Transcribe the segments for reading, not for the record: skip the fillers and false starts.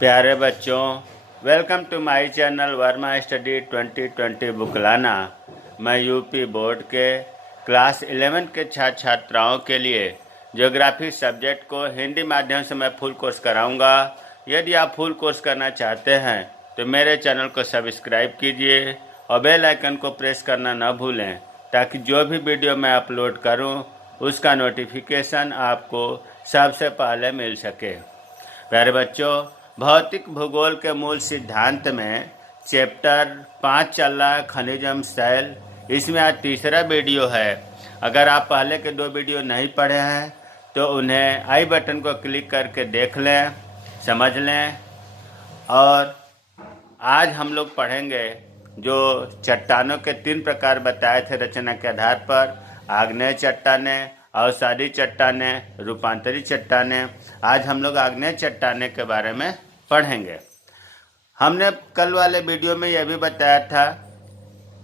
प्यारे बच्चों, welcome to my channel Verma study 2020 बुकलाना। मैं यूपी बोर्ड के क्लास 11 के छात्र छात्राओं के लिए ज्योग्राफी सब्जेक्ट को हिंदी माध्यम से मैं फुल कोर्स कराऊंगा। यदि आप फुल कोर्स करना चाहते हैं तो मेरे चैनल को सब्सक्राइब कीजिए और बेल आइकन को प्रेस करना न भूलें, ताकि जो भी वीडियो मैं अपलोड करूं उसका नोटिफिकेशन आपको सबसे पहले मिल सके। प्यारे बच्चों, भौतिक भूगोल के मूल सिद्धांत में चैप्टर 5 चल रहा है, खनिजम शैल। इसमें आज तीसरा वीडियो है। अगर आप पहले के 2 वीडियो नहीं पढ़े हैं तो उन्हें आई बटन को क्लिक करके देख लें, समझ लें। और आज हम लोग पढ़ेंगे जो चट्टानों के 3 प्रकार बताए थे रचना के आधार पर: आग्नेय चट्टानें, अवसादी चट्टानें, रूपांतरित चट्टानें। आज हम लोग आग्नेय चट्टानें के बारे में पढ़ेंगे। हमने कल वाले वीडियो में यह भी बताया था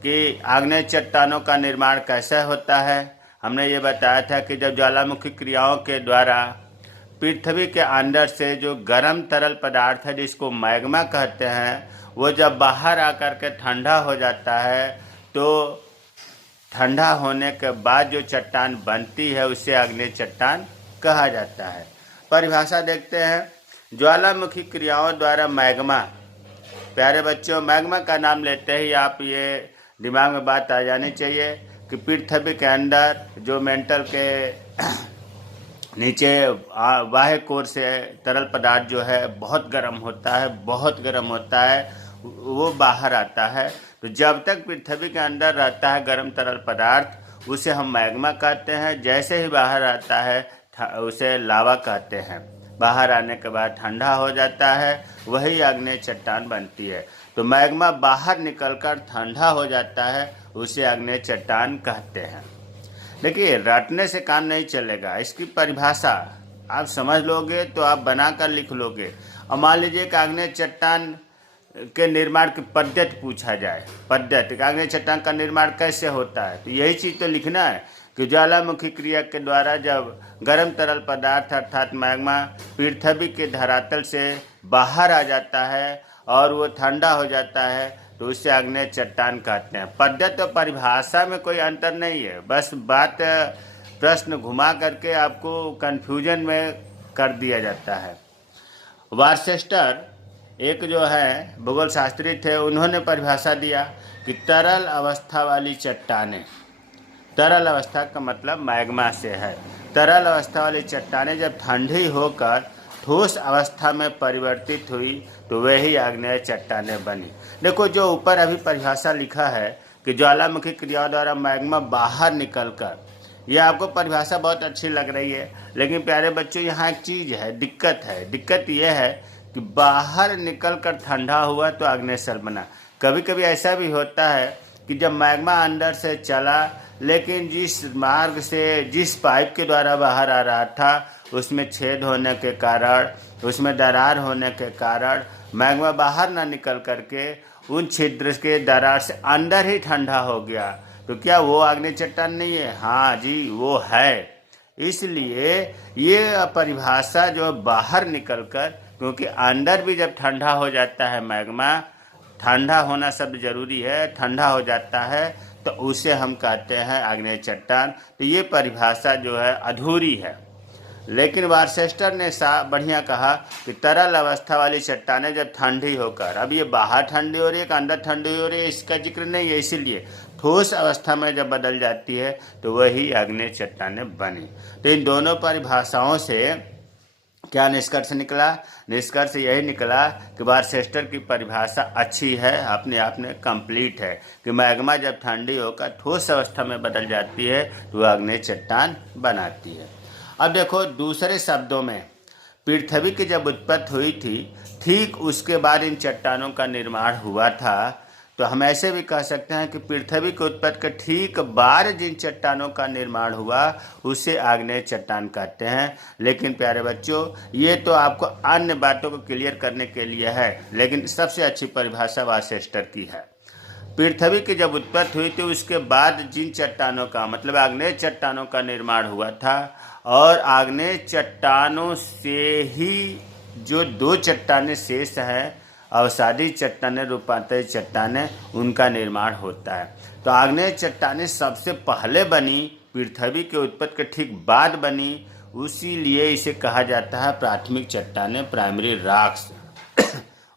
कि आग्नेय चट्टानों का निर्माण कैसे होता है। हमने ये बताया था कि जब ज्वालामुखी क्रियाओं के द्वारा पृथ्वी के अंदर से जो गर्म तरल पदार्थ है जिसको मैग्मा कहते हैं, वो जब बाहर आकर के ठंडा हो जाता है तो ठंडा होने के बाद जो चट्टान बनती है उसे आग्नेय चट्टान कहा जाता है। परिभाषा देखते हैं। ज्वालामुखी क्रियाओं द्वारा मैग्मा। प्यारे बच्चों, मैग्मा का नाम लेते ही आप ये दिमाग में बात आ जानी चाहिए कि पृथ्वी के अंदर जो मेंटल के नीचे बाह्य कोर से तरल पदार्थ जो है बहुत गर्म होता है, बहुत गर्म होता है, वो बाहर आता है। तो जब तक पृथ्वी के अंदर रहता है गर्म तरल पदार्थ, उसे हम मैग्मा कहते हैं। जैसे ही बाहर आता है उसे लावा कहते हैं। बाहर आने के बाद ठंडा हो जाता है, वही आग्नेय चट्टान बनती है। तो मैग्मा बाहर निकलकर ठंडा हो जाता है, उसे आग्नेय चट्टान कहते हैं। देखिए, रटने से काम नहीं चलेगा। इसकी परिभाषा आप समझ लोगे तो आप बनाकर लिख लोगे। और मान लीजिए कि आग्नेय चट्टान के निर्माण की पद्धति पूछा जाए, पद्धति आग्नेय चट्टान का निर्माण कैसे होता है, तो यही चीज़ तो लिखना है कि ज्वालामुखी क्रिया के द्वारा जब गर्म तरल पदार्थ अर्थात मैग्मा पृथ्वी के धरातल से बाहर आ जाता है और वो ठंडा हो जाता है तो उसे आग्नेय चट्टान कहते हैं। पद्धति और परिभाषा में कोई अंतर नहीं है, बस बात प्रश्न घुमा करके आपको कन्फ्यूजन में कर दिया जाता है। वार्सेस्टर एक जो है भूगोल शास्त्री थे, उन्होंने परिभाषा दिया कि तरल अवस्था वाली चट्टानें, तरल अवस्था का मतलब मैग्मा से है, तरल अवस्था वाली चट्टानें जब ठंडी होकर ठोस अवस्था में परिवर्तित हुई तो वही आग्नेय चट्टानें बनी। देखो, जो ऊपर अभी परिभाषा लिखा है कि ज्वालामुखी क्रिया द्वारा मैग्मा बाहर निकलकर, यह आपको परिभाषा बहुत अच्छी लग रही है, लेकिन प्यारे बच्चों यहाँ एक चीज़ है, दिक्कत है। दिक्कत यह है कि बाहर निकलकर ठंडा हुआ तो आग्नेय शैल बना। कभी कभी ऐसा भी होता है कि जब मैग्मा अंदर से चला, लेकिन जिस मार्ग से, जिस पाइप के द्वारा बाहर आ रहा था, उसमें छेद होने के कारण, उसमें दरार होने के कारण मैग्मा बाहर ना निकल करके उन छिद्र के दरार से अंदर ही ठंडा हो गया। तो क्या वो आग्नेय चट्टान नहीं है? हाँ जी, वो है। इसलिए ये परिभाषा जो बाहर निकलकर, क्योंकि अंदर भी जब ठंडा हो जाता है मैग्मा, ठंडा होना शब्द जरूरी है, ठंडा हो जाता है तो उसे हम कहते हैं आग्नेय चट्टान। तो ये परिभाषा जो है अधूरी है। लेकिन वार्सेस्टर ने बढ़िया कहा कि तरल अवस्था वाली चट्टानें जब ठंडी होकर, अब ये बाहर ठंडी हो रही है कि अंदर ठंडी हो रही है इसका जिक्र नहीं है, इसीलिए ठोस अवस्था में जब बदल जाती है तो वही आग्नेय चट्टानें बनी। तो इन दोनों परिभाषाओं से क्या निष्कर्ष निकला? निष्कर्ष यही निकला कि वार्सेस्टर की परिभाषा अच्छी है, अपने आप में कंप्लीट है कि मैग्मा जब ठंडी होकर ठोस अवस्था में बदल जाती है तो आग्नेय चट्टान बनाती है। अब देखो, दूसरे शब्दों में पृथ्वी की जब उत्पत्ति हुई थी, ठीक उसके बाद इन चट्टानों का निर्माण हुआ था। तो हम ऐसे भी कह सकते हैं कि पृथ्वी की उत्पत्ति के ठीक बाद जिन चट्टानों का निर्माण हुआ उसे आग्नेय चट्टान कहते हैं। लेकिन प्यारे बच्चों, ये तो आपको अन्य बातों को क्लियर करने के लिए है, लेकिन सबसे अच्छी परिभाषा वार्सेस्टर की है। पृथ्वी की जब उत्पत्ति हुई थी उसके बाद जिन चट्टानों का, मतलब आग्नेय चट्टानों का निर्माण हुआ था, और आग्नेय चट्टानों से ही जो 2 चट्टानें शेष हैं, अवसादी चट्टानें, रूपांतरित चट्टानें, उनका निर्माण होता है। तो आग्नेय चट्टानें सबसे पहले बनी, पृथ्वी के उत्पत्ति के ठीक बाद बनी, उसीलिए इसे कहा जाता है प्राथमिक चट्टानें, प्राइमरी रॉक्स।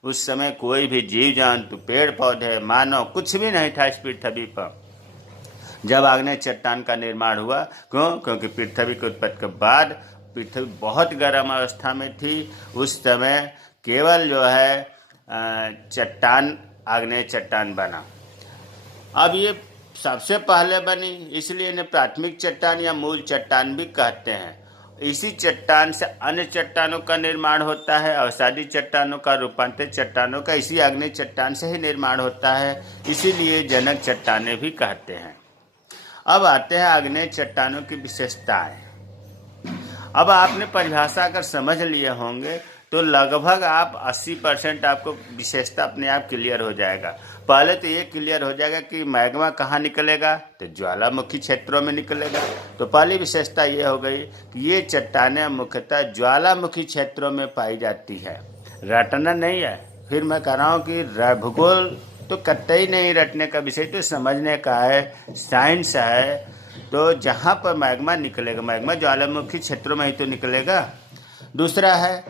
उस समय कोई भी जीव जंतु, पेड़ पौधे, मानव कुछ भी नहीं था इस पृथ्वी पर जब आग्नेय चट्टान का निर्माण हुआ। क्योंकि पृथ्वी के उत्पत्ति के बाद पृथ्वी बहुत गर्म अवस्था में थी। उस समय केवल जो है चट्टान, आग्नेय चट्टान बना। अब ये सबसे पहले बनी, इसलिए इन्हें प्राथमिक चट्टान या मूल चट्टान भी कहते हैं। इसी चट्टान से अन्य चट्टानों का निर्माण होता है, अवसादी चट्टानों का, रूपांतरित चट्टानों का इसी आग्नेय चट्टान से ही निर्माण होता है, इसीलिए जनक चट्टानें भी कहते हैं। अब आते हैं आग्नेय चट्टानों की विशेषताएं। अब आपने परिभाषा अगर समझ लिए होंगे तो लगभग आप 80% आपको विशेषता अपने आप क्लियर हो जाएगा। पहले तो ये क्लियर हो जाएगा कि मैग्मा कहाँ निकलेगा, तो ज्वालामुखी क्षेत्रों में निकलेगा। तो पहली विशेषता ये हो गई कि ये चट्टानें मुख्यतः ज्वालामुखी क्षेत्रों में पाई जाती है, रटना नहीं है। फिर मैं कह रहा हूँ कि भूगोल तो कतई नहीं रटने का विषय, तो समझने का है, साइंस है। तो जहाँ पर मैग्मा निकलेगा, मैग्मा ज्वालामुखी क्षेत्रों में ही तो निकलेगा। दूसरा है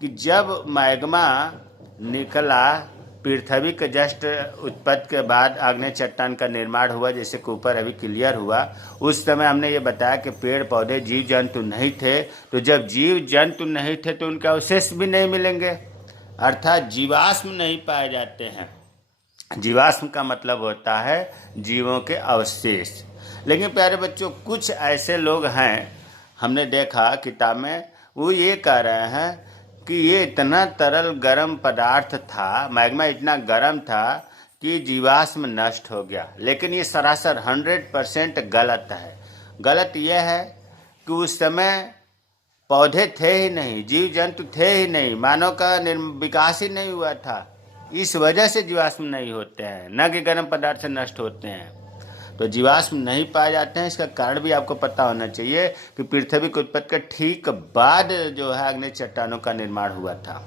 कि जब मैग्मा निकला पृथ्वी के जस्ट उत्पत्ति के बाद आग्नेय चट्टान का निर्माण हुआ, जैसे कि ऊपर अभी क्लियर हुआ, उस समय हमने ये बताया कि पेड़ पौधे, जीव जंतु नहीं थे। तो जब जीव जंतु नहीं थे तो उनके अवशेष भी नहीं मिलेंगे, अर्थात जीवाश्म नहीं पाए जाते हैं। जीवाश्म का मतलब होता है जीवों के अवशेष। लेकिन प्यारे बच्चों, कुछ ऐसे लोग हैं, हमने देखा किताब में, वो ये कह रहे हैं कि ये इतना तरल गर्म पदार्थ था, मैग्मा इतना गर्म था कि जीवाश्म नष्ट हो गया। लेकिन ये सरासर 100% गलत है। गलत ये है कि उस समय पौधे थे ही नहीं, जीव जंतु थे ही नहीं, मानव का विकास ही नहीं हुआ था। इस वजह से जीवाश्म नहीं होते हैं, न कि गर्म पदार्थ से नष्ट होते हैं। तो जीवाश्म नहीं पाए जाते हैं। इसका कारण भी आपको पता होना चाहिए कि पृथ्वी की उत्पत्ति के ठीक बाद जो है आग्नेय चट्टानों का निर्माण हुआ था।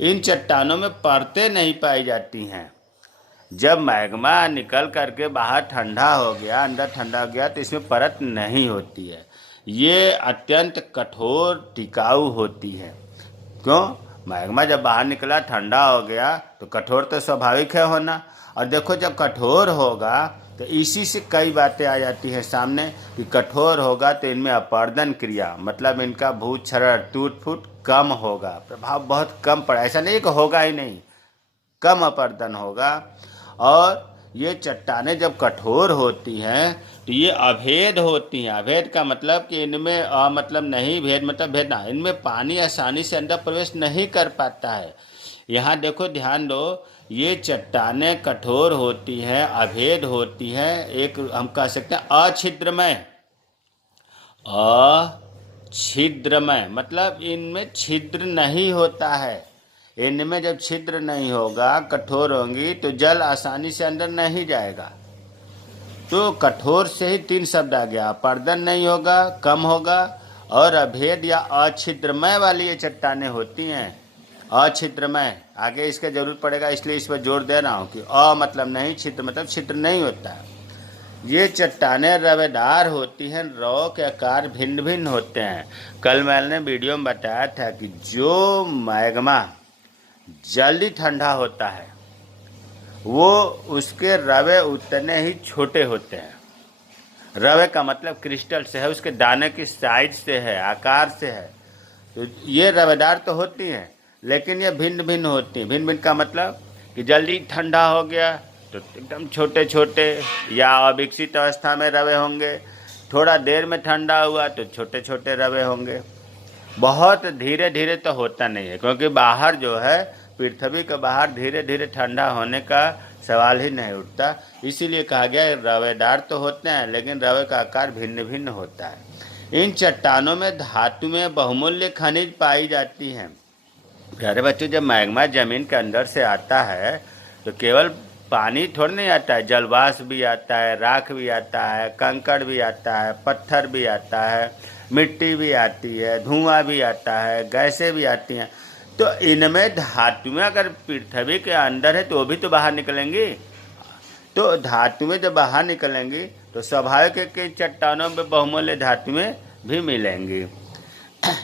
इन चट्टानों में परतें नहीं पाई जाती हैं। जब मैग्मा निकल करके बाहर ठंडा हो गया, अंदर ठंडा हो गया, तो इसमें परत नहीं होती है। ये अत्यंत कठोर टिकाऊ होती है। क्यों? मैग्मा जब बाहर निकला, ठंडा हो गया, तो कठोर तो स्वाभाविक है होना। और देखो, जब कठोर होगा तो इसी से कई बातें आ जाती हैं सामने कि कठोर होगा तो इनमें अपर्दन क्रिया, मतलब इनका भू क्षरण, टूट फूट कम होगा, प्रभाव बहुत कम पड़ा। ऐसा नहीं कि होगा ही नहीं, कम अपर्दन होगा। और ये चट्टानें जब कठोर होती हैं तो ये अभेद होती हैं। अभेद का मतलब कि इनमें मतलब नहीं, भेद मतलब भेद ना, इनमें पानी आसानी से अंदर प्रवेश नहीं कर पाता है। यहाँ देखो, ध्यान दो, ये चट्टानें कठोर होती हैं, अभेद होती हैं, एक हम कह सकते हैं अछिद्रमय। अछिद्रमय मतलब इनमें छिद्र नहीं होता है। इनमें जब छिद्र नहीं होगा, कठोर होंगी, तो जल आसानी से अंदर नहीं जाएगा। तो कठोर से ही 3 शब्द आ गया, अपर्दन नहीं होगा, कम होगा, और अभेद या अछिद्रमय वाली ये चट्टानें होती हैं। अछिद्रमय, आगे इसका जरूरत पड़ेगा, इसलिए इस पर जोर दे रहा हूँ कि अ मतलब नहीं, छिद्र मतलब छिद्र नहीं होता है। ये चट्टानें रवेदार होती हैं, रौ के आकार भिन्न भिन्न होते हैं। कल मैंने वीडियो में बताया था कि जो मैग्मा जल्दी ठंडा होता है वो उसके रवे उतने ही छोटे होते हैं। रवे का मतलब क्रिस्टल से है, उसके दाने की साइज से है, आकार से है। तो ये रवेदार तो होती हैं, लेकिन ये भिन्न भिन्न होती हैं। भिन्न भिन्न का मतलब कि जल्दी ठंडा हो गया तो एकदम छोटे छोटे या अविकसित अवस्था में रवे होंगे, थोड़ा देर में ठंडा हुआ तो छोटे छोटे रवे होंगे। बहुत धीरे धीरे तो होता नहीं है, क्योंकि बाहर जो है, पृथ्वी के बाहर धीरे धीरे ठंडा होने का सवाल ही नहीं उठता। इसीलिए कहा गया रवेदार तो होते हैं, लेकिन रवे का आकार भिन्न भिन्न होता है। इन चट्टानों में धातु में बहुमूल्य खनिज पाई जाती हैं। प्यारे बच्चों, जब मैग्मा जमीन के अंदर से आता है तो केवल पानी थोड़ा नहीं आता है, जलवाष्प भी आता है, राख भी आता है, कंकड़ भी आता है, पत्थर भी आता है, मिट्टी भी आती है, धुआं भी आता है, गैसें भी आती हैं। तो इनमें धातुएं अगर पृथ्वी के अंदर है तो वो भी तो बाहर निकलेंगी। तो धातुएं जब बाहर निकलेंगी तो स्वाभाविक है कि चट्टानों में बहुमूल्य धातुएं भी मिलेंगी।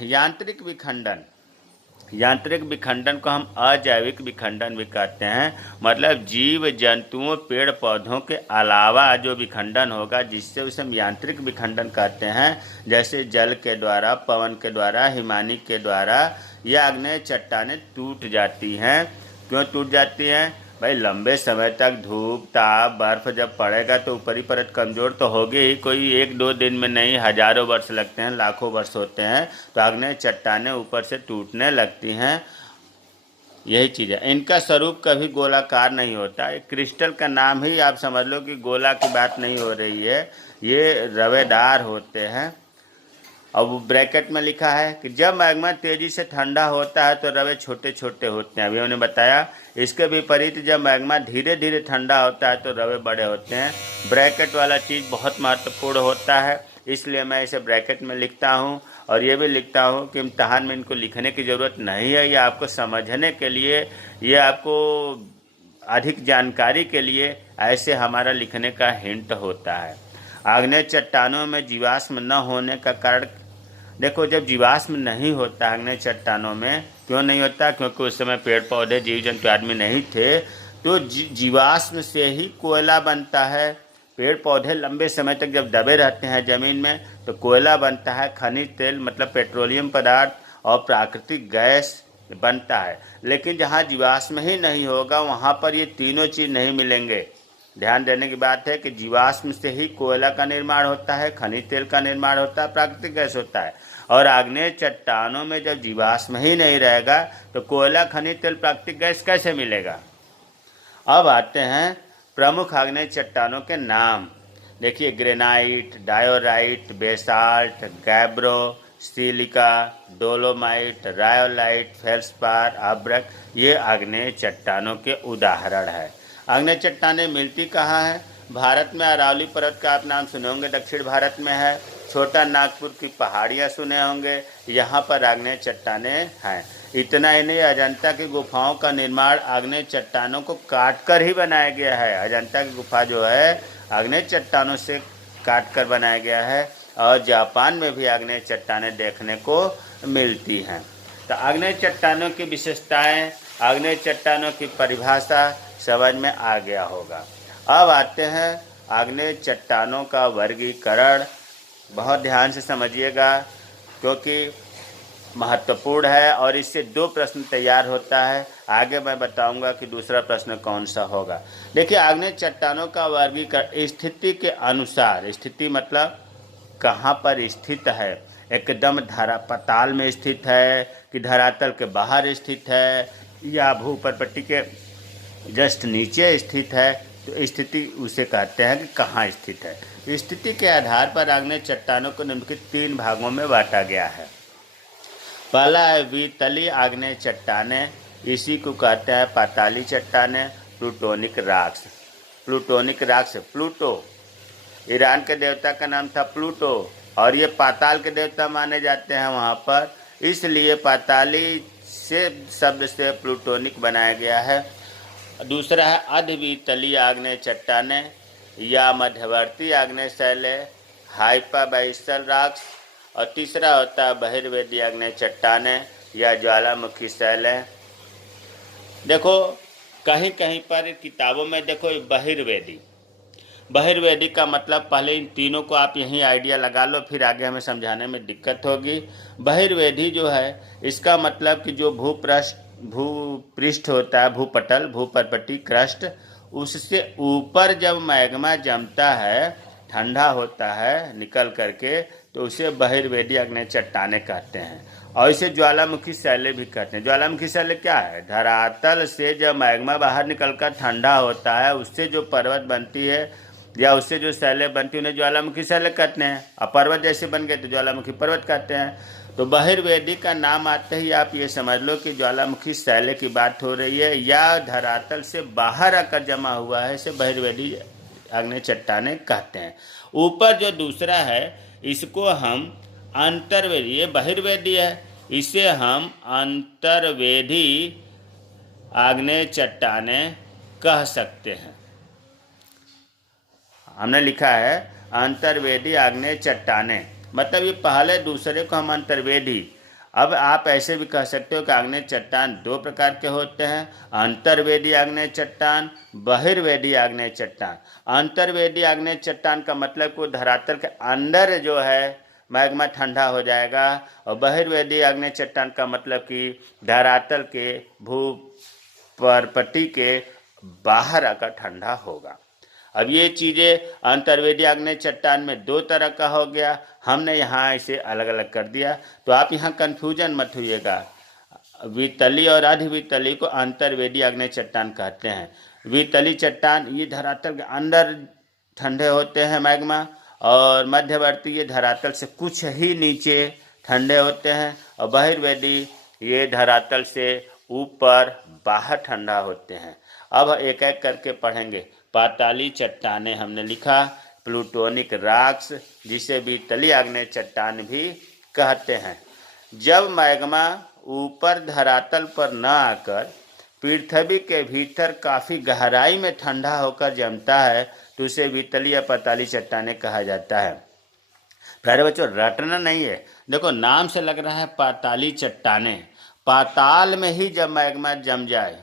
यांत्रिक विखंडन, यांत्रिक विखंडन को हम अजैविक विखंडन भी कहते हैं। मतलब जीव जंतुओं पेड़ पौधों के अलावा जो विखंडन होगा जिससे उसे हम यांत्रिक विखंडन कहते हैं, जैसे जल के द्वारा, पवन के द्वारा, हिमानी के द्वारा ये आग्नेय चट्टानें टूट जाती हैं। क्यों टूट जाती हैं भाई? लंबे समय तक धूप ताप बर्फ जब पड़ेगा तो ऊपरी परत कमज़ोर तो होगी ही, कोई 1-2 दिन में नहीं, हजारों वर्ष लगते हैं, लाखों वर्ष होते हैं, तो आग्नेय चट्टानें ऊपर से टूटने लगती हैं। यही चीज़ है। इनका स्वरूप कभी गोलाकार नहीं होता। एक क्रिस्टल का नाम ही आप समझ लो कि गोला की बात नहीं हो रही है, ये रवेदार होते हैं। अब ब्रैकेट में लिखा है कि जब मैग्मा तेजी से ठंडा होता है तो रवे छोटे छोटे होते हैं। अभी उन्होंने बताया। इसके विपरीत जब मैग्मा धीरे धीरे ठंडा होता है तो रवे बड़े होते हैं। ब्रैकेट वाला चीज़ बहुत महत्वपूर्ण होता है, इसलिए मैं इसे ब्रैकेट में लिखता हूँ। और ये भी लिखता हूँ कि इम्तहान में इनको लिखने की ज़रूरत नहीं है, ये आपको समझने के लिए, ये आपको अधिक जानकारी के लिए ऐसे हमारा लिखने का हिंट होता है। आग्नेय चट्टानों में जीवाश्म न होने का कारण, देखो जब जीवाश्म नहीं होता आग्नेय चट्टानों में, क्यों नहीं होता? क्योंकि उस समय पेड़ पौधे जीव जंतु आदमी नहीं थे, तो जीवाश्म से ही कोयला बनता है। पेड़ पौधे लंबे समय तक जब दबे रहते हैं ज़मीन में तो कोयला बनता है, खनिज तेल मतलब पेट्रोलियम पदार्थ और प्राकृतिक गैस बनता है। लेकिन जहाँ जीवाश्म ही नहीं होगा वहाँ पर ये तीनों चीज़ नहीं मिलेंगे। ध्यान देने की बात है कि जीवाश्म से ही कोयला का निर्माण होता है, खनिज तेल का निर्माण होता है, प्राकृतिक गैस होता है। और आग्नेय चट्टानों में जब जीवाश्म ही नहीं रहेगा तो कोयला, खनिज तेल, प्राकृतिक गैस कैसे मिलेगा? अब आते हैं प्रमुख आग्नेय चट्टानों के नाम। देखिए, granite, diorite, basalt, gabbro, silica, dolomite, rhyolite, feldspar, अब्रक, ये आग्नेय चट्टानों के उदाहरण है। आग्नेय चट्टानें मिलती कहाँ है? भारत में अरावली पर्वत का आप नाम सुने होंगे, दक्षिण भारत में है। छोटा नागपुर की पहाड़ियाँ सुने होंगे, यहाँ पर आग्नेय चट्टानें हैं। इतना ही नहीं, अजंता की गुफाओं का निर्माण आग्नेय चट्टानों को काटकर ही बनाया गया है। अजंता की गुफा जो है आग्नेय चट्टानों से काटकर बनाया गया है। और जापान में भी आग्नेय चट्टानें देखने को मिलती हैं। तो आग्नेय चट्टानों की विशेषताएं, आग्नेय चट्टानों की परिभाषा समझ में आ गया होगा। अब आते हैं आग्नेय चट्टानों का वर्गीकरण। बहुत ध्यान से समझिएगा क्योंकि महत्वपूर्ण है और इससे 2 प्रश्न तैयार होता है। आगे मैं बताऊंगा कि दूसरा प्रश्न कौन सा होगा। देखिए, आग्नेय चट्टानों का वर्गीकरण स्थिति के अनुसार, स्थिति मतलब कहाँ पर स्थित है, एकदम पाताल में स्थित है कि धरातल के बाहर स्थित है या भूपर्पट्टी के जस्ट नीचे स्थित है, तो स्थिति उसे कहते हैं कि कहाँ स्थित है। स्थिति के आधार पर आग्नेय चट्टानों को निम्नलिखित 3 भागों में बांटा गया है। पहला है वितलीय आग्नेय चट्टानें, इसी को कहते हैं पाताली चट्टानें। Plutonic rocks, plutonic rocks, Pluto, Iran के देवता का नाम था प्लूटो और ये पाताल के देवता माने जाते हैं वहाँ पर, इसलिए पाताली से शब्द से प्लूटोनिक बनाया गया है। दूसरा है अधवितलीय आग्नेय चट्टानें या मध्यवर्ती आग्नेय शैलें, हाइपाबाइसल रॉक्स। और तीसरा होता है बहिर्वेदी आग्नेय चट्टानें या ज्वालामुखी शैलें। देखो कहीं कहीं पर किताबों में देखो बहिर्वेदी, बहिर्वेदी का मतलब, पहले इन तीनों को आप यहीं आइडिया लगा लो, फिर आगे हमें समझाने में दिक्कत होगी। बहिर्वेदी जो है इसका मतलब कि जो भूपृष्ठ होता है, भूपटल, भूपर्पट्टी, क्रस्ट, उससे ऊपर जब मैग्मा जमता है, ठंडा होता है निकल करके, तो उसे बहिर्वेदी आग्नेय चट्टानें कहते हैं। और इसे ज्वालामुखी शैलें भी कहते हैं। ज्वालामुखी शैलें क्या है? धरातल से जब मैग्मा बाहर निकलकर ठंडा होता है, उससे जो पर्वत बनती है या उससे जो शैलें बनती है उन्हें ज्वालामुखी शैलें कहते हैं। और पर्वत जैसे बन गए तो ज्वालामुखी पर्वत कहते हैं। तो बहिर्वेदी का नाम आते ही आप ये समझ लो कि ज्वालामुखी शैलें की बात हो रही है या धरातल से बाहर आकर जमा हुआ है, इसे बहिर्वेदी आग्नेय चट्टानें कहते हैं। ऊपर जो दूसरा है इसको हम अंतर्वेदी, ये बहिर्वेदी है, इसे हम अंतर्वेदी आग्नेय चट्टानें कह सकते हैं। हमने लिखा है अंतर्वेदी आग्नेय चट्टानें, मतलब ये पहले दूसरे को हम अंतर्वेदी। अब आप ऐसे भी कह सकते हो कि आग्नेय चट्टान दो प्रकार के होते हैं, अंतर्वेदी आग्नेय चट्टान, बहिर्वेदी आग्नेय चट्टान। अंतर्वेदी आग्नेय चट्टान का मतलब को धरातल के अंदर जो है मैग्मा ठंडा हो जाएगा, और बहिर्वेदी आग्नेय चट्टान का मतलब कि धरातल के भूपरपट्टी के बाहर आकर ठंडा होगा। अब ये चीज़ें अंतर्वेदी आग्नेय चट्टान में दो तरह का हो गया, हमने यहाँ इसे अलग अलग कर दिया, तो आप यहाँ कन्फ्यूजन मत होइएगा। वितली और अर्धवितली को अंतर्वेदी आग्नेय चट्टान कहते हैं। वितली चट्टान ये धरातल के अंदर ठंडे होते हैं मैग्मा, और मध्यवर्ती ये धरातल से कुछ ही नीचे ठंडे होते हैं, और बहिर्वेदी ये धरातल से ऊपर बाहर ठंडा होते हैं। अब एक एक करके पढ़ेंगे। पाताली चट्टानें हमने लिखा, प्लूटोनिक रॉक्स, जिसे वितली आग्नेय चट्टान भी कहते हैं। जब मैग्मा ऊपर धरातल पर न आकर पृथ्वी के भीतर काफ़ी गहराई में ठंडा होकर जमता है तो उसे वितली या पाताली चट्टानें कहा जाता है। प्यारे बच्चों, रटना नहीं है, देखो नाम से लग रहा है पाताली चट्टानें। पाताल में ही जब मैग्मा जम जाए,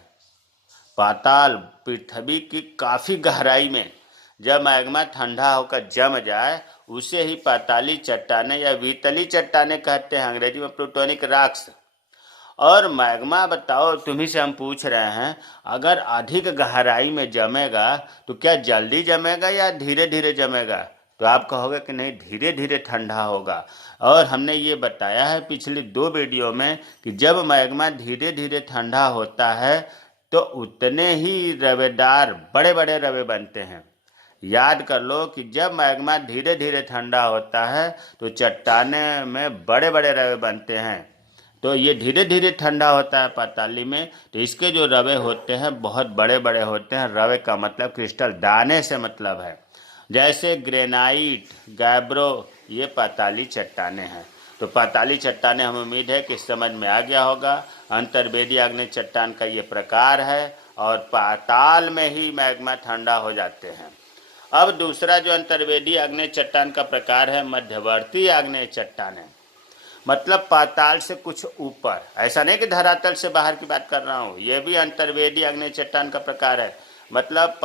पाताल पृथ्वी की काफ़ी गहराई में जब मैग्मा ठंडा होकर जम जाए, उसे ही पाताली चट्टानें या वितली चट्टानें कहते हैं, अंग्रेजी में प्लूटोनिक रॉक्स। और मैग्मा बताओ, तुम्ही से हम पूछ रहे हैं, अगर अधिक गहराई में जमेगा तो क्या जल्दी जमेगा या धीरे धीरे जमेगा? तो आप कहोगे कि नहीं, धीरे धीरे ठंडा होगा। और हमने ये बताया है पिछली दो वीडियो में कि जब मैग्मा धीरे धीरे ठंडा होता है तो उतने ही रवेदार बड़े बड़े रवे बनते हैं। याद कर लो कि जब मैग्मा धीरे धीरे ठंडा होता है तो चट्टाने में बड़े बड़े रवे बनते हैं। तो ये धीरे धीरे ठंडा होता है पाताली में, तो इसके जो रवे होते हैं बहुत बड़े बड़े होते हैं। रवे का मतलब क्रिस्टल, दाने से मतलब है। जैसे ग्रेनाइट, गैब्रो, ये पाताली चट्टाने हैं। तो पाताली चट्टाने, हम उम्मीद है कि समझ में आ गया होगा। अंतर्वेदी आग्नेय चट्टान का ये प्रकार है, और पाताल में ही मैग्मा ठंडा हो जाते हैं। अब दूसरा जो अंतर्वेदी आग्नेय चट्टान का प्रकार है, मध्यवर्ती आग्नेय चट्टानें, मतलब पाताल से कुछ ऊपर। ऐसा नहीं कि धरातल से बाहर की बात कर रहा हूँ, यह भी अंतर्वेदी आग्नेय चट्टान का प्रकार है। मतलब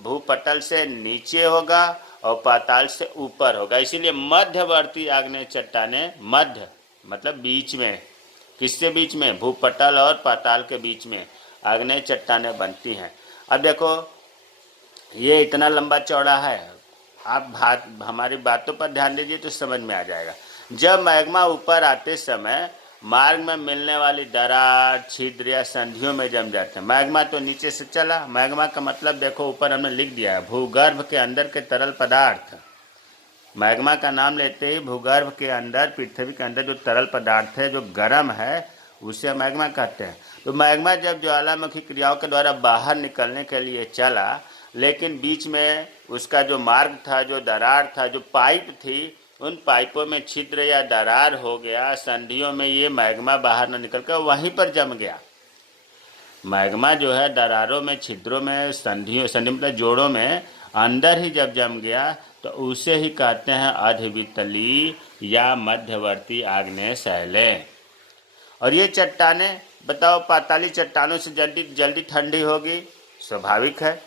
भूपटल से नीचे होगा और पाताल से ऊपर होगा, इसीलिए मध्यवर्ती आग्नेय चट्टानें, मध्य मतलब बीच में, किससे बीच में? भूपटल और पाताल के बीच में आग्नेय चट्टानें बनती हैं। अब देखो, ये इतना लंबा चौड़ा है, आप हमारी बातों पर ध्यान दीजिए तो समझ में आ जाएगा। जब मैग्मा ऊपर आते समय मार्ग में मिलने वाली दरार, छिद्र या संधियों में जम जाते हैं। मैग्मा तो नीचे से चला, मैग्मा का मतलब देखो ऊपर हमने लिख दिया है, भूगर्भ के अंदर के तरल पदार्थ। मैग्मा का नाम लेते ही भूगर्भ के अंदर, पृथ्वी के अंदर जो तरल पदार्थ है, जो गर्म है, उसे मैग्मा कहते हैं। तो मैग्मा जब ज्वालामुखी क्रियाओं के द्वारा बाहर निकलने के लिए चला, लेकिन बीच में उसका जो मार्ग था, जो दरार था, जो पाइप थी, उन पाइपों में छिद्र या दरार हो गया, संधियों में ये मैग्मा बाहर न निकल कर वहीं पर जम गया। मैग्मा जो है दरारों में, छिद्रों में, संधि मतलब जोड़ों में अंदर ही जब जम गया तो उसे ही कहते हैं अर्धवितली या मध्यवर्ती आग्नेय शैलें। और ये चट्टानें बताओ, पाताली चट्टानों से जल्दी जल्दी ठंडी होगी? स्वाभाविक है।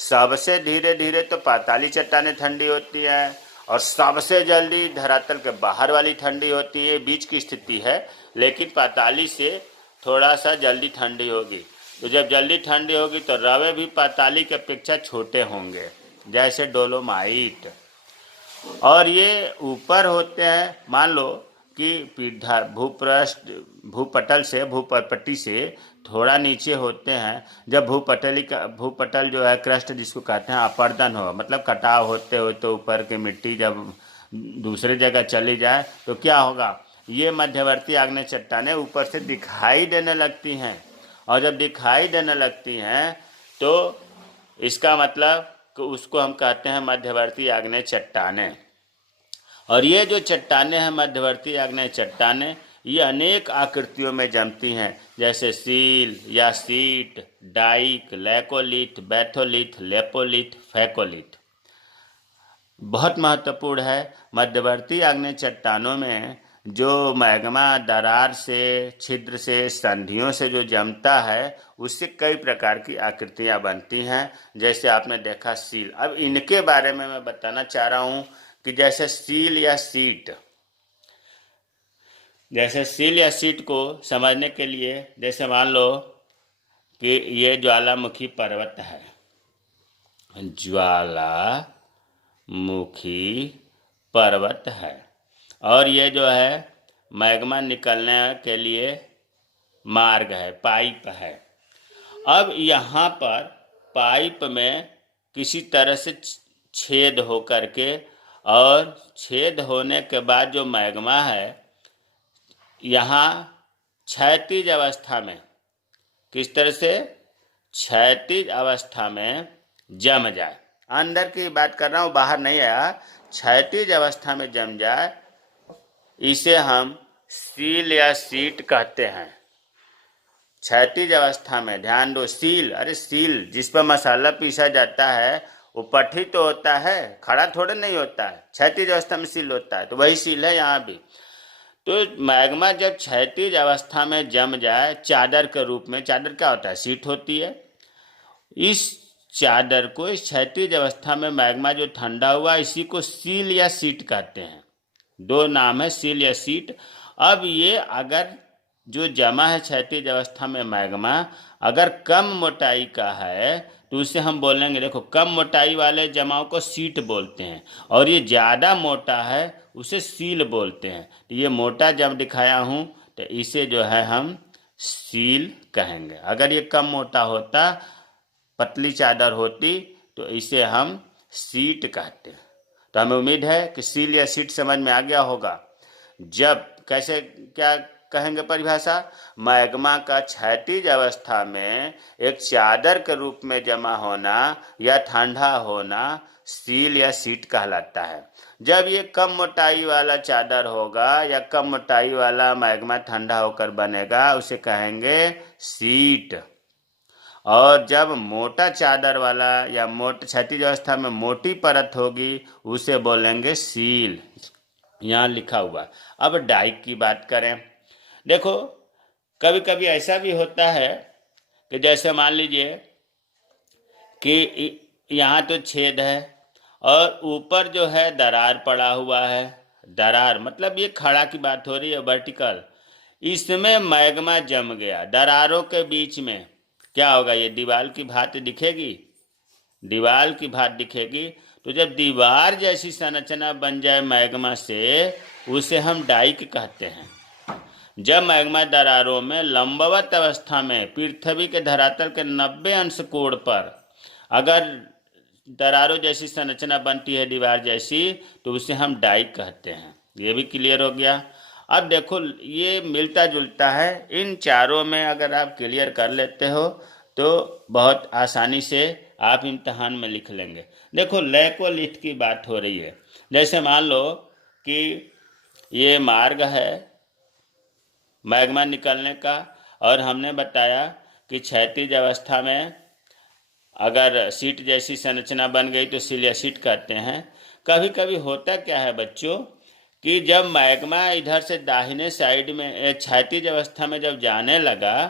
सबसे धीरे धीरे तो पाताली चट्टानें ठंडी होती हैं, और सबसे जल्दी धरातल के बाहर वाली ठंडी होती है, बीच की स्थिति है। लेकिन पाताली से थोड़ा सा जल्दी ठंडी होगी। तो जब जल्दी ठंडी होगी तो रवे भी पाताली की अपेक्षा छोटे होंगे, जैसे डोलोमाइट। और ये ऊपर होते हैं, मान लो कि भूपटल से, भूपरपट्टी से थोड़ा नीचे होते हैं। जब भूपटल जो है, क्रस्ट जिसको कहते हैं, अपर्दन हो, मतलब कटाव होते होते ऊपर की मिट्टी जब दूसरी जगह चली जाए तो क्या होगा, ये मध्यवर्ती आग्नेय चट्टानें ऊपर से दिखाई देने लगती हैं। और जब दिखाई देने लगती हैं तो इसका मतलब कि उसको हम कहते हैं मध्यवर्ती आग्नेय चट्टानें। और ये जो चट्टानें हैं, मध्यवर्ती आग्नेय चट्टानें, ये अनेक आकृतियों में जमती हैं, जैसे सील या sheet, dyke, laccolith, batholith, lopolith, phacolith. बहुत महत्वपूर्ण है। मध्यवर्ती आग्नेय चट्टानों में जो मैग्मा दरार से, छिद्र से, संधियों से जो जमता है, उससे कई प्रकार की आकृतियां बनती हैं, जैसे आपने देखा सील। अब इनके बारे में मैं बताना चाह रहा हूं कि जैसे सील या सीट, जैसे सील या सीट को समझने के लिए, जैसे मान लो कि ये ज्वालामुखी पर्वत है, ज्वालामुखी पर्वत है, और ये जो है मैग्मा निकलने के लिए मार्ग है, पाइप है। अब यहाँ पर पाइप में किसी तरह से छेद हो करके, और छेद होने के बाद जो मैग्मा है यहाँ क्षैतिज अवस्था में, किस तरह से क्षैतिज अवस्था में जम जाए। अंदर की बात कर रहा हूँ, बाहर नहीं आया। क्षैतिज अवस्था में जम जाए, इसे हम सील या सीट कहते हैं। क्षैतिज अवस्था में, ध्यान दो, सील, अरे सील जिस पर मसाला पीसा जाता है वो पट्टी तो होता है, खड़ा थोड़ा नहीं होता है। क्षैतिज अवस्था में सील होता है, तो वही सील है यहाँ भी। तो मैग्मा जब क्षैतिज अवस्था में जम जाए चादर के रूप में, चादर क्या होता है, सीट होती है, इस चादर को, इस क्षैतिज अवस्था में मैग्मा जो ठंडा हुआ, इसी को सील या सीट कहते हैं। दो नाम है, सील या सीट। अब ये अगर जो जमा है क्षैतिज अवस्था में मैग्मा अगर कम मोटाई का है तो उसे हम बोलेंगे, देखो कम मोटाई वाले जमाव को सीट बोलते हैं, और ये ज़्यादा मोटा है उसे सील बोलते हैं। तो ये मोटा जब दिखाया हूँ तो इसे जो है हम सील कहेंगे। अगर ये कम मोटा होता, पतली चादर होती, तो इसे हम सीट कहते हैं। तो हमें उम्मीद है कि सील या सीट समझ में आ गया होगा। जब कैसे क्या कहेंगे परिभाषा, मैग्मा का क्षैतिज अवस्था में एक चादर के रूप में जमा होना या ठंडा होना सील या सीट कहलाता है। जब ये कम मोटाई वाला चादर होगा या कम मोटाई वाला मैग्मा ठंडा होकर बनेगा, उसे कहेंगे सीट। और जब मोटा चादर वाला या मोट क्षैतिज अवस्था में मोटी परत होगी, उसे बोलेंगे सील। यहाँ लिखा हुआ। अब डाइक की बात करें, देखो कभी कभी ऐसा भी होता है कि जैसे मान लीजिए कि यहाँ तो छेद है और ऊपर जो है दरार पड़ा हुआ है। दरार मतलब ये खड़ा की बात हो रही है, वर्टिकल। इसमें मैग्मा जम गया, दरारों के बीच में क्या होगा, ये दीवार की भांति दिखेगी, दीवार की भांति दिखेगी। तो जब दीवार जैसी संरचना बन जाए मैग्मा से, उसे हम डाइक कहते हैं। जब मैग्मा दरारों में लंबवत अवस्था में पृथ्वी के धरातल के 90 अंश कोण पर अगर दरारों जैसी संरचना बनती है, दीवार जैसी, तो उसे हम डाइक कहते हैं। ये भी क्लियर हो गया। अब देखो ये मिलता जुलता है, इन चारों में अगर आप क्लियर कर लेते हो तो बहुत आसानी से आप इम्तहान में लिख लेंगे। देखो लैकोलिथ की बात हो रही है, जैसे मान लो कि ये मार्ग है मैग्मा निकलने का, और हमने बताया कि क्षैतिज अवस्था में अगर सीट जैसी संरचना बन गई तो सील या सीट कहते हैं। कभी कभी होता क्या है बच्चों कि जब मैग्मा इधर से दाहिने साइड में क्षैतिज अवस्था में जब जाने लगा,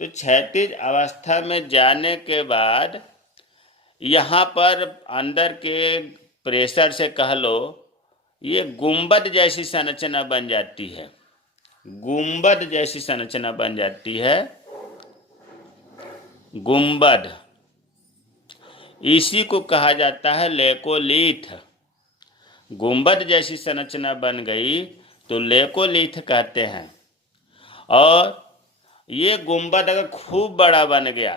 तो क्षैतिज अवस्था में जाने के बाद यहाँ पर अंदर के प्रेशर से कह लो, ये गुंबद जैसी संरचना बन जाती है, गुंबद जैसी संरचना बन जाती है, गुंबद। इसी को कहा जाता है लेकोलिथ। गुंबद जैसी संरचना बन गई तो लेकोलिथ कहते हैं। और ये गुंबद अगर खूब बड़ा बन गया,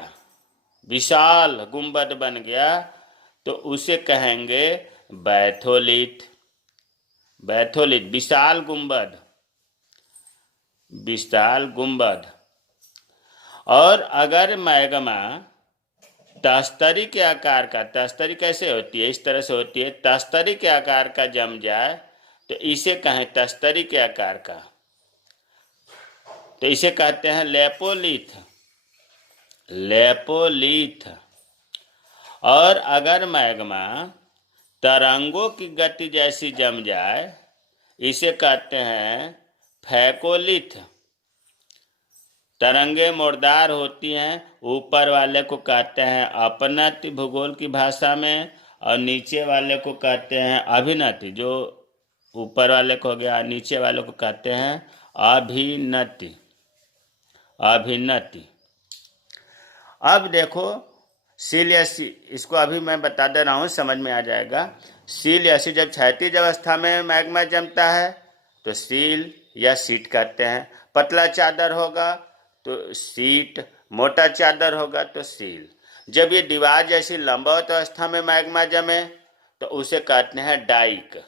विशाल गुंबद बन गया, तो उसे कहेंगे बैथोलिथ। बैथोलिथ विशाल गुंबद, विशाल गुंबद। और अगर मैग्मा तस्तरी के आकार का, तस्तरी कैसे होती है, इस तरह से होती है, तस्तरी के आकार का जम जाए तो इसे कहें तस्तरी के आकार का। तो इसे कहते हैं लेपोलिथ। लेपोलिथ। और अगर मैग्मा तरंगों की गति जैसी जम जाए, इसे कहते हैं फैकोलिथ। तरंगे मुर्दार होती हैं, ऊपर वाले को कहते हैं अपनति भूगोल की भाषा में, और नीचे वाले को कहते हैं अभिनति। जो ऊपर वाले को हो गया, नीचे वाले को कहते हैं अभिनति। अभिनति। अब देखो सील या सी, इसको अभी मैं बता दे रहा हूँ, समझ में आ जाएगा। सील या सी, जब क्षैतिज अवस्था में मैग्मा जमता है तो सील या सीट कहते हैं। पतला चादर होगा तो सीट, मोटा चादर होगा तो सील। जब ये दीवार जैसी लंबवत अवस्था में मैग्मा जमे तो उसे कहते हैं डाइक।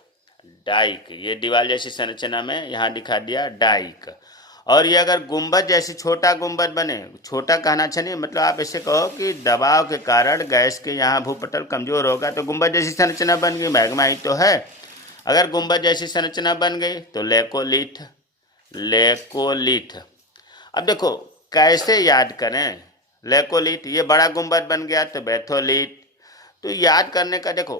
डाइक, ये दीवार जैसी संरचना में यहाँ दिखा दिया डाइक। और ये अगर गुंबद जैसी छोटा गुंबद बने, छोटा कहना अच्छा नहीं, मतलब आप ऐसे कहो कि दबाव के कारण गैस के यहाँ भूपटल कमजोर होगा तो गुंबद जैसी संरचना बन गई, मैग्मा ही तो है। अगर गुंबद जैसी संरचना बन गई तो लेकोलिथ। लेकोलिथ। अब देखो कैसे याद करें लेकोलिथ। ये बड़ा गुंबद बन गया तो बैथोलिथ। तो याद करने का देखो,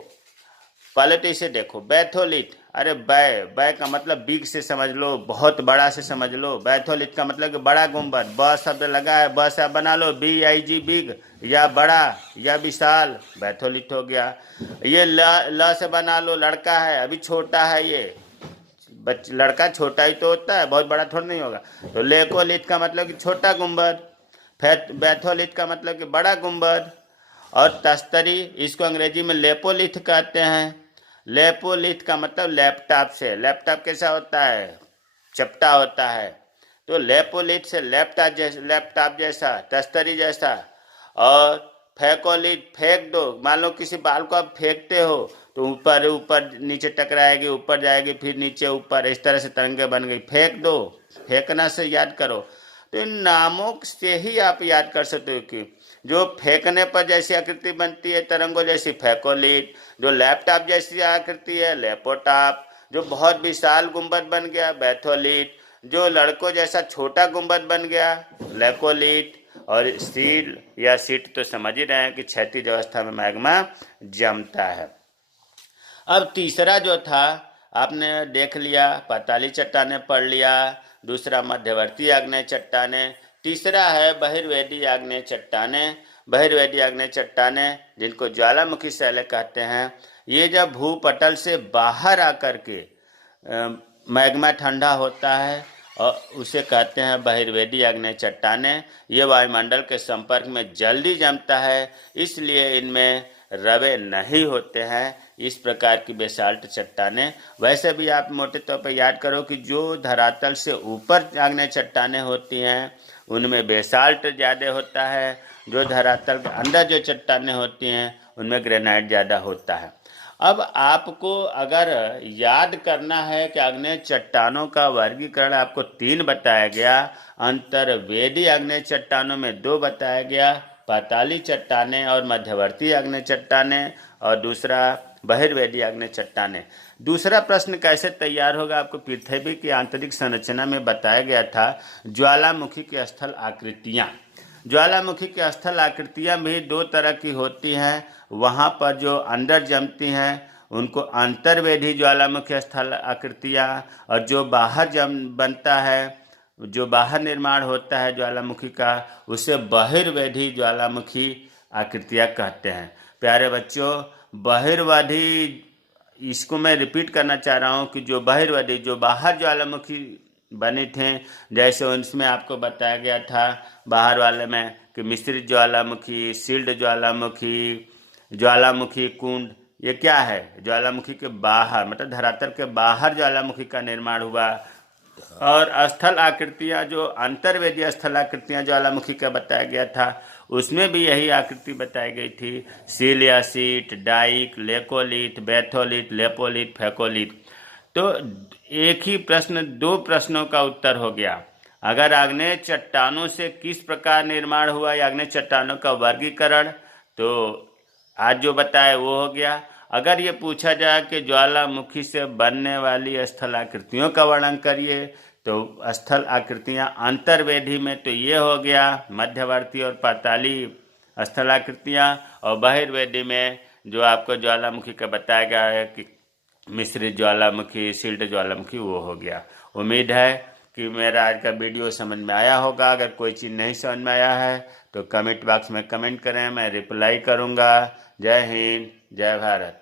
पहले तो इसे देखो बैथोलिथ। अरे बै का मतलब बिग से समझ लो, बहुत बड़ा से समझ लो। बैथोलिथ का मतलब कि बड़ा गुंबद। ब शब्द लगा है, ब से आप बना लो BIG बिग, या बड़ा या विशाल, बैथोलिथ हो गया। ये ल से बना लो, लड़का है, अभी छोटा है ये लड़का छोटा ही तो होता है, बहुत बड़ा थोड़ा नहीं होगा। तो लेकोलिथ का मतलब कि छोटा गुंबद, बैथोलिथ का मतलब कि बड़ा गुंबद। और तस्तरी, इसको अंग्रेजी में लेपोलिथ कहते हैं। लेपोलिथ का मतलब लैपटॉप से। लैपटॉप कैसा होता है? चपटा होता है। तो लेपोलिथ से लैपटॉप जैसा, तस्तरी जैसा। और फैकोलिथ, फेंक दो, मान लो किसी बाल को आप फेंकते हो तो ऊपर ऊपर नीचे टकराएगी, ऊपर जाएगी, फिर नीचे ऊपर, इस तरह से तरंगे बन गई। फेंक दो, फेंकना से याद करो। तो इन नामों से ही आप याद कर सकते हो कि जो फेंकने पर जैसी आकृति बनती है तरंगों जैसी, फैकोलिथ। जो लैपटॉप जैसी आकृति है, लेपोटॉप। जो बहुत विशाल गुंबद बन गया, बैथोलिथ। जो लड़कों जैसा छोटा गुंबद बन गया, लेकोलिथ। और सील या सीट तो समझ ही रहे हैं कि क्षैतिज अवस्था में मैग्मा जमता है। अब तीसरा जो था आपने देख लिया, पाताली चट्टानें पढ़ लिया। दूसरा मध्यवर्ती आग्नेय चट्टानें। तीसरा है बहिर्वेदी आग्नेय चट्टानें। बहिर्वेदी आग्नेय चट्टानें जिनको ज्वालामुखी शैलें कहते हैं, ये जब भूपटल से बाहर आकर के मैग्मा ठंडा होता है और उसे कहते हैं बहिर्वेदी आग्नेय चट्टानें। ये वायुमंडल के संपर्क में जल्दी जमता है, इसलिए इनमें रवे नहीं होते हैं। इस प्रकार की बेसाल्ट चट्टानें। वैसे भी आप मोटे तौर पर याद करो कि जो धरातल से ऊपर आग्नेय चट्टानें होती हैं उनमें बेसाल्ट ज़्यादा होता है। जो धरातल के अंदर जो चट्टानें होती हैं उनमें ग्रेनाइट ज़्यादा होता है। अब आपको अगर याद करना है कि आग्नेय चट्टानों का वर्गीकरण आपको 3 बताया गया। अंतर्वेदी आग्नेय चट्टानों में 2 बताया गया, पाताली चट्टानें और मध्यवर्ती आग्नेय चट्टानें, और दूसरा बहिर्वेदी आग्नेय चट्टानें। दूसरा प्रश्न कैसे तैयार होगा? आपको पृथ्वी की आंतरिक संरचना में बताया गया था ज्वालामुखी की स्थल आकृतियाँ। ज्वालामुखी की स्थल आकृतियाँ भी 2 तरह की होती हैं। वहाँ पर जो अंदर जमती हैं उनको अंतर्वेदी ज्वालामुखी स्थल आकृतियाँ, और जो बाहर बनता है, जो बाहर निर्माण होता है ज्वालामुखी का, उसे बहिर्वेदी ज्वालामुखी आकृतियाँ कहते हैं। प्यारे बच्चों, बहिर्वेदी, इसको मैं रिपीट करना चाह रहा हूँ कि जो बहिर्वेदी, जो बाहर ज्वालामुखी बने थे, जैसे उसमें आपको बताया गया था बाहर वाले में कि मिश्रित ज्वालामुखी, सील्ड ज्वालामुखी, ज्वालामुखी कुंड। ये क्या है? ज्वालामुखी के बाहर, मतलब धरातल के बाहर ज्वालामुखी का निर्माण हुआ। और स्थल आकृतियाँ, जो अंतर्वेदी स्थल आकृतियाँ ज्वालामुखी का बताया गया था, उसमें भी यही आकृति बताई गई थी। सील या sheet, dyke, laccolith, batholith, lopolith, phacolith. तो एक ही प्रश्न, 2 प्रश्नों का उत्तर हो गया। अगर आग्नेय चट्टानों से किस प्रकार निर्माण हुआ या आग्नेय चट्टानों का वर्गीकरण, तो आज जो बताया वो हो गया। अगर ये पूछा जाए कि ज्वालामुखी से बनने वाली स्थलाकृतियों का वर्णन करिए, तो स्थल आकृतियाँ अंतर्वेदी में तो ये हो गया मध्यवर्ती और पाताली स्थल आकृतियाँ, और बहिर्वेदी में जो आपको ज्वालामुखी का बताया गया है कि मिश्रित ज्वालामुखी, सिल्ट ज्वालामुखी, वो हो गया। उम्मीद है कि मेरा आज का वीडियो समझ में आया होगा। अगर कोई चीज़ नहीं समझ में आया है तो कमेंट बॉक्स में कमेंट करें, मैं रिप्लाई करूँगा। जय हिंद, जय भारत।